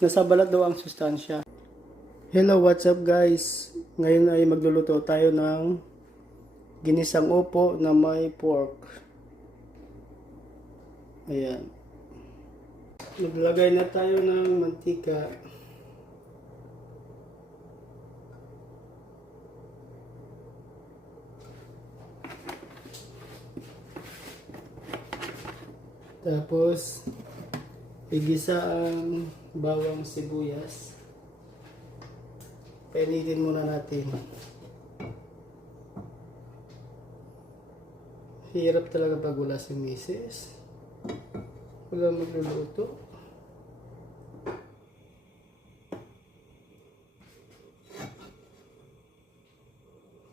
Nasa balat daw ang sustansya. Hello, what's up guys? Ngayon ay magluluto tayo ng ginisang upo na may pork. Ayan. Maglagay na tayo ng mantika. Tapos, igisa ang bawang sibuyas. Painitin muna natin. Hirap talaga pag wala si misis. Wala magluluto.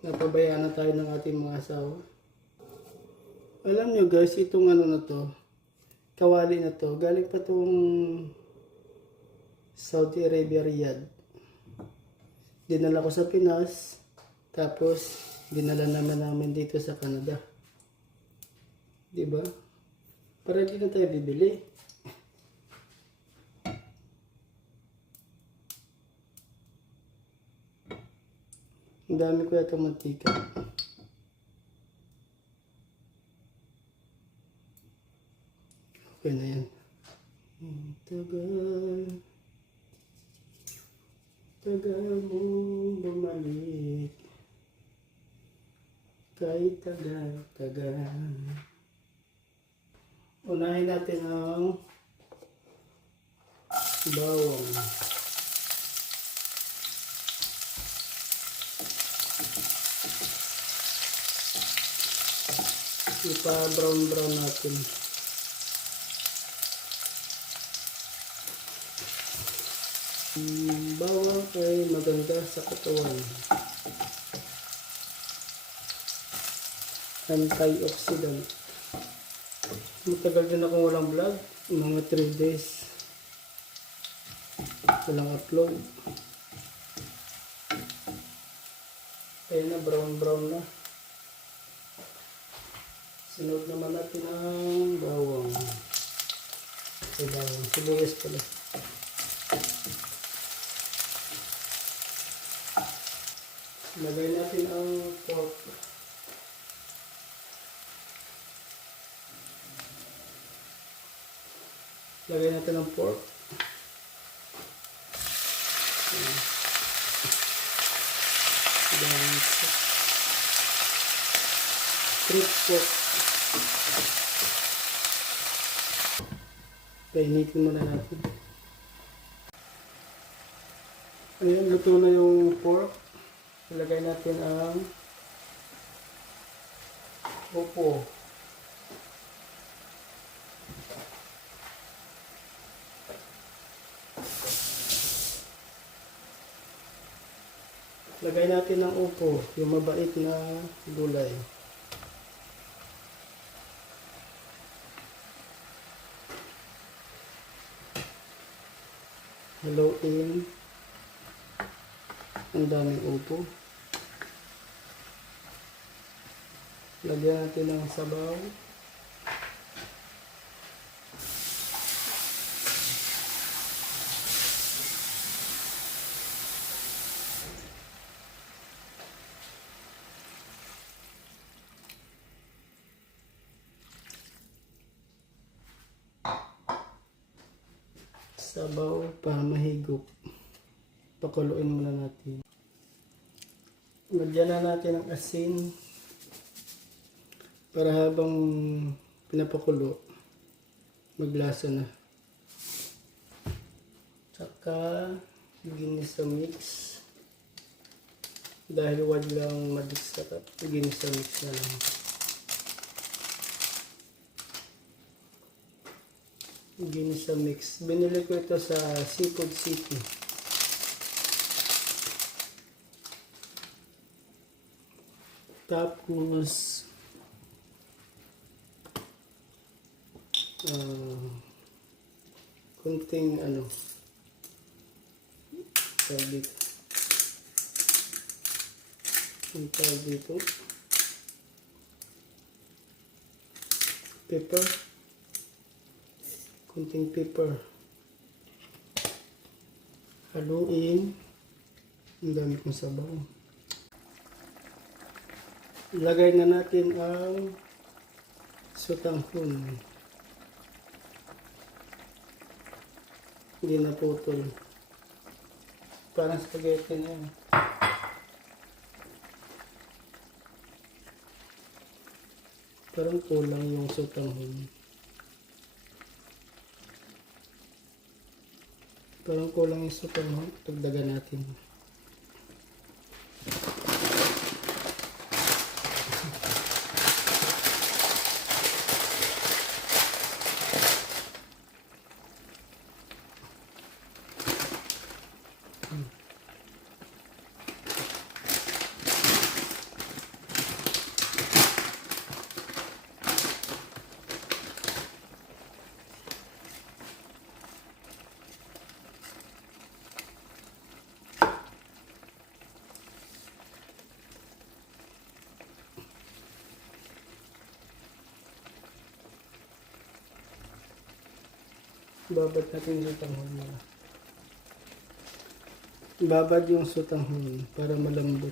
Napabayaan na tayo ng ating mga asawa. Alam nyo guys, itong ano na to, kawali na to, galing pa tong Saudi Arabia, Riyadh. Dinala ko sa Pinas, tapos dinala naman namin dito sa Canada. Diba? Para di na tayo bibili. Ang dami ko yata mantika. Okay na yan. Tagal mong bumalik. Kahit tagal. Unahin natin ang bawang. Ipa-brown natin. Bawang ay maganda sa katawan. Antioxidant. Matagal din akong walang vlog. Mga 3 days. Walang upload. Kaya na brown na. Sunod naman natin ang bawang. Bawang. Sibuyas pala. Lagay natin ang pork. Lagay natin ang pork. Strip pork. Painitin muna natin. Ayan, luto na yung pork. Ilagay natin ang upo. Lagay natin ang upo, yung mabait na gulay. Haluin. Ang daming upo. Lagyan natin ng sabaw. Sabaw para mahigop. Pakuluin muna natin. Lagyan na natin ang asin para habang pinapakulo maglasa na. Tsaka ginisa mix dahil wag lang madix ka, ginisa mix na lang. Ginisa mix. Binili ko ito sa Seafood City. Tapos kunting tawag dito pepper, kunting pepper. Haluin. Ang dami kong sabaw. Ilagay na natin ang sotanghon. Hindi na putol. Parang spaghetti na yan. Parang kulang yung sotanghon. Parang kulang yung sotanghon. Tagdagan natin. Babad natin yung sotanghon na. Babad yung sotanghon para malambot.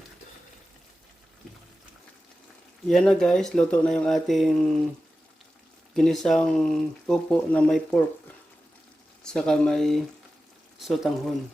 Yan na guys, luto na yung ating ginisang upo na may pork saka may sotanghon.